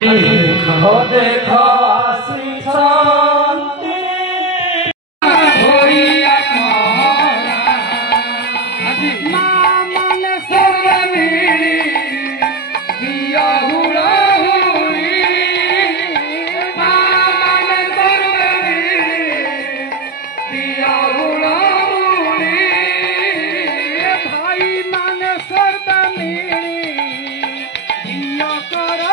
देखो देखो आसी शांति होइया मोरा मामन सरनी दिया हुड़ा हुई मामन सरनी दिया हुड़ा हुई भाई मन सरनी दिया करा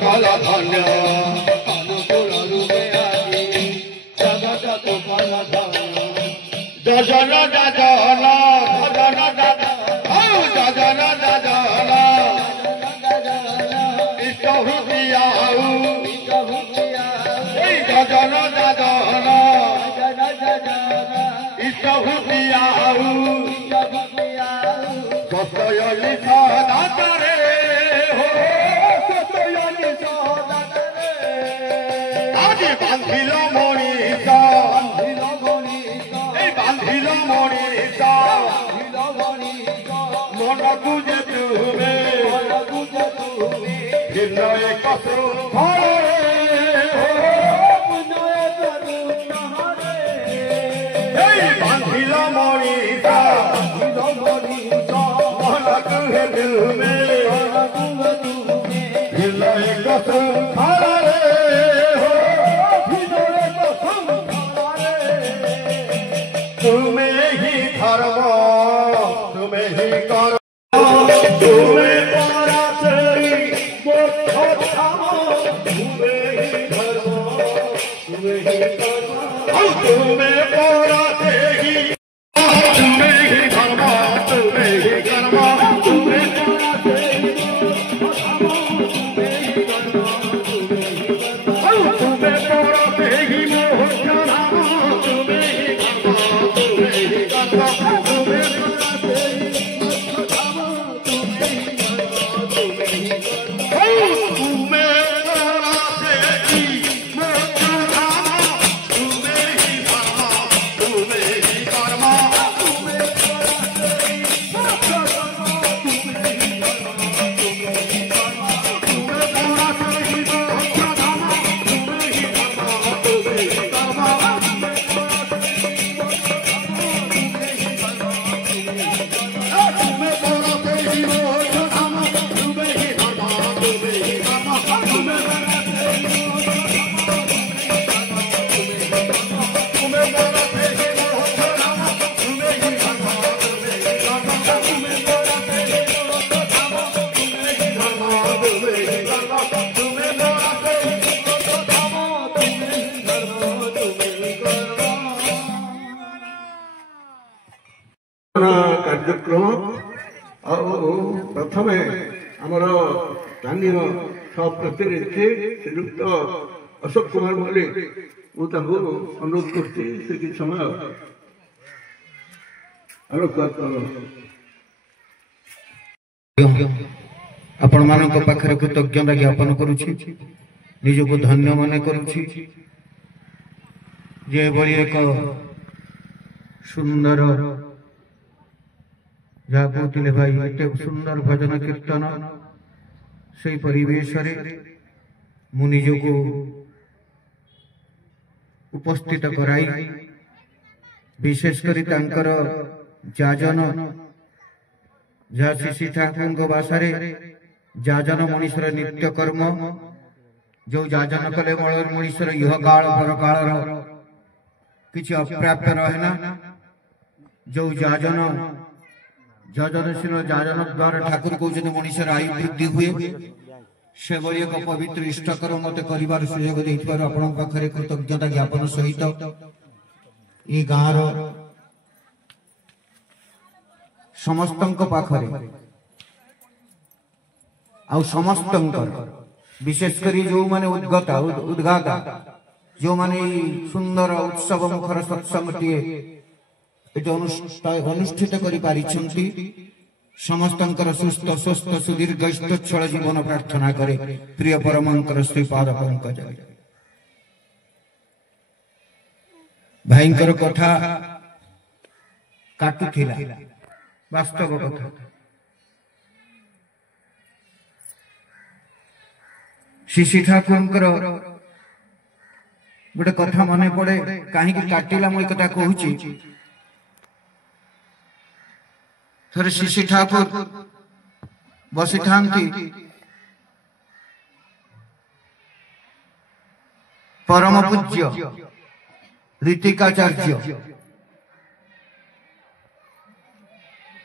काला धान्य दादा दादा बांधिल मणिता बांधिल मणिता मन तुझे तुमे भिन्न एक शृंखल बांधिल मणिता मन तुझे तुमे भिन्न एक शृंखल तुम्हें ही धर्म तुम्हें ही कर्म तुम्हें पारा तेरी मोक्ष धाम तुम्हें ही धर्म तुम्हें ही कर्म तुम्हें पारा तेरी तुम्हें ही धर्म तुम्हें ही कर्म तुम्हें पारा तेरी तुम्हें पारा तेरी मोक्ष धाम तुम्हें ही कार्यक्रम प्रथम आमर स्थानीय सप्रतिनिधि श्रीयुक्त अशोक कुमार मल्लिक अनुरोध कर समय आपण मान पाखे कृतज्ञता ज्ञापन करुछि निजको धन्य मन करुछि जे भली एक सुंदर जहाँ कहते भाई एत सुंदर भजन कीर्तन से परिवेश मु निजको उपस्थित कराई विशेषकर जाजन जहाँ श्री ठाकुर भाषा जाजन मनीषर नित्य कर्म जो जाजन कले मनीषर इह काल पर काल किसी अप्राप्त रहेना जो जाजन जाजनशील जाजन द्वारा ठाकुर कहते मनीषर आयु वृद्धि हुए से भली एक पवित्र इष्टकर मत कर सुजोग देथिबारु आपन पाखरे कृतज्ञता ज्ञापन सहित ये गाँव समस्त पाखरे आ समस्त विशेषकर जो माने उद्गता उद्गाता जो माने सुंदर उत्सव मुखर सत्संगटी अनुष्ठित करि समस्तंकर सुस्थ स्वस्थ सुदीर्घ स्थल जीवन प्रार्थना करे प्रिय परमंकर श्रीपाद पंकज भाईंकर कथा काटुथिला वास्तव कथा शिशि ठाकुर गोटे कथा मन पड़े कहीं काटिला मुझे कथा कहूची थरे शिशि ठाकुर बसी था परम पूज्य ऋतिकाचार्य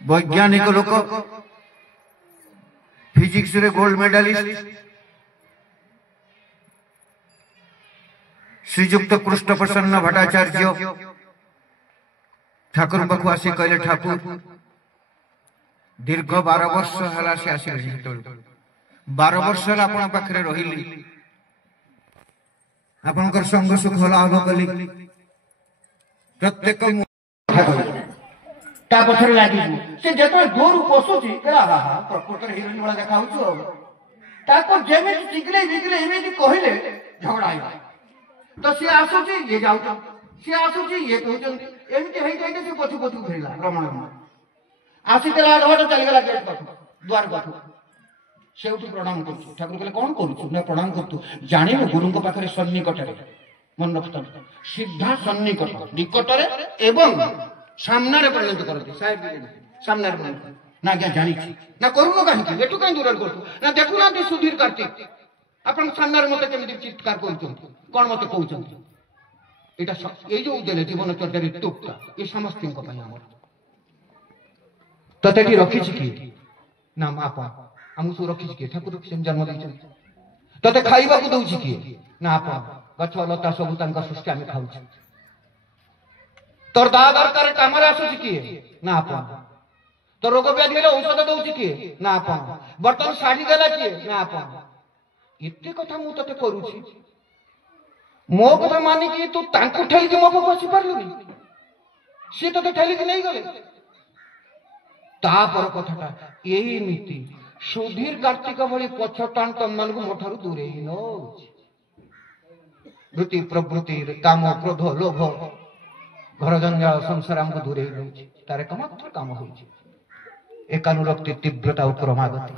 वैज्ञानिक लोक फिजिक्स रे गोल्ड मेडालिस्ट श्रीजुक्त कृष्ण प्रसन्न भट्टाचार्य ठाकुर पाखु आसी कहले ठाकुर दीर्घ 12 वर्ष है से आस 12 वर्ष है पाखे रही आपनकर संग सुख लाभ कली प्रत्येक पछरे लगी से जो दूर पशुची प्रकृत हिरोइन वाला देखा जमी टिकले टिकले एमती कहले झगड़ा तो सी आसुची ये जाऊ सी आसुची ये कहते एमती से पछु पछु फेरला रमण आसीला घट चलीगला गेट पाख द्वार पाख से प्रणाम कर ठाकुर कहले कौन करूँ प्रणाम करूँ जान गुरु पाखे सन्निकट मन रखता सीधा सन्निकट निकट सामने परिणत करते सामने ना क्या जानी ना करूँ कहीं एटू कहीं दूर करूँ ना देखुना सुधीर कार्तिक आप सामने मत केमी चित्कार कर कौन मत कहते ये जो देले जीवन चर्चा तुक्का ये समस्त तते रखी किए ना माप आम सब रखी किए ठाकुर जन्म दे तते खाइबा दौर किए ना आप गछ लता सब सृष्टि आम खाऊ तोर दा दरकार कम आसुच किए ना आप तो रोग व्याधि औषध दौर किए ना आप बर्तन शाढ़ी देला किए ना आप एते कथा मु तते करूची मो कथा मानिकी तू तांको ठेलिकी मो पाखु आसी पारलुनी सी तते ठेलिकी नहीं गले तापर कथाटा यही नीति सुधीर कार्तिक भली पछ टाण तम मान को मोठारु दूरे ही वृत्ति प्रवृत्ति काम क्रोध लोभ घर जंजाल संसार हमको दूरे ही नौछि तार एकमात्र काम होछि एकानुरक्ति तीव्रता और क्रमागति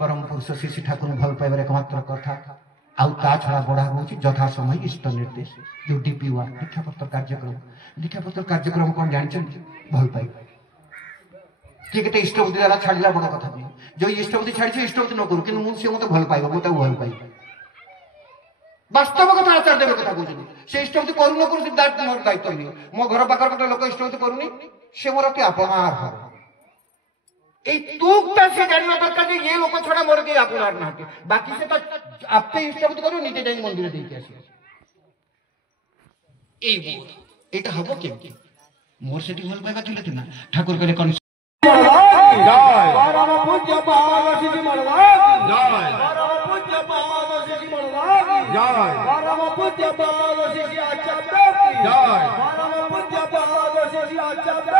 परम पुरुष शिशि ठाकुर भल पाइबार एकमात्र कथा आउ ता छड़ा बड़ा होछि यथा समय इष्ट निर्देश जो डीपीवा दीक्षापत्र कार्यक्रम कौन जानछन भल पाइबा किए के इष्टपति द्वारा छाड़ा बड़ कथा नहीं जो इष्टपति छाड़ी इष्टपति न करूँ कि मुझे मत भल पाइब मुझे भल पाइब वास्तव कथा आचार्य देव कथा कहते से इष्टपति करू न करू मोर दायित्व नहीं मो घर पाखर गोटे लोक इष्टपति करूनी से मोर अति अपमार हर तुकता से जानना दरकार ये लोक छड़ा मोर के अपनार ना बाकी से तो आपे इष्टपति करू नीचे जाई मंदिर देके आसी एटा हबो केमती मोर सेठी भल पाइबा थिले थिना ठाकुर कहले कौन परम पूज्य बाबा शिशि महाराज परम पूज्य बाबा शिशि महाराज परम पूज्य बाबा शिशि आचार्य परम पूज्य बाबा शिशि आचार्य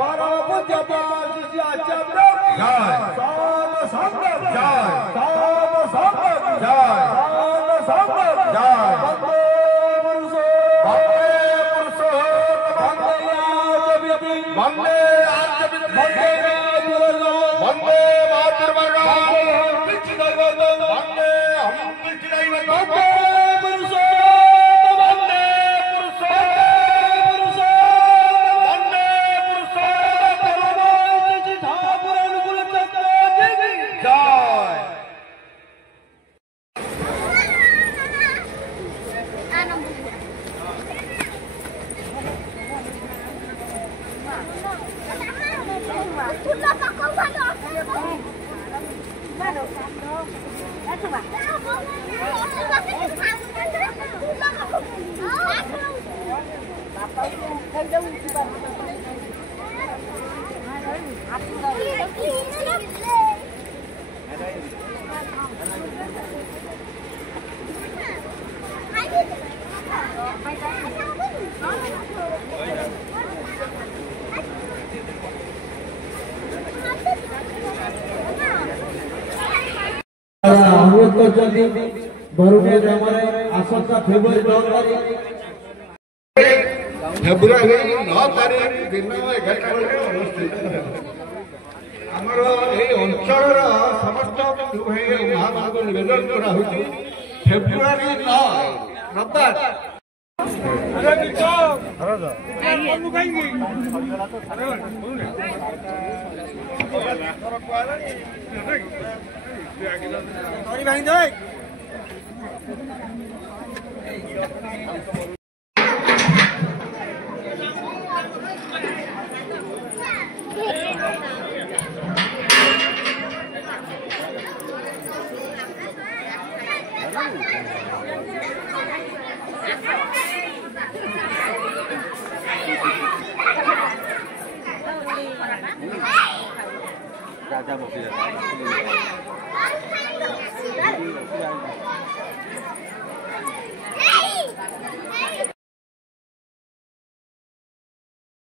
परम पूज्य बाबा शिशि आचार्य साम संग साम संग साम संग वंदे वंदे मातरम वंदे Claro. अनुरोध करछन्ती बरुणिया ग्रामरे आसंता फेब्रुआरी 9 तारिख फेब्रुआरी 9 तारिख दिन 11टा बेले अनुष्ठित आमर ए अंचल समस्त महामानक निवेदन करा होछि फेब्रुआरी 9 रविवार Raja Mobil.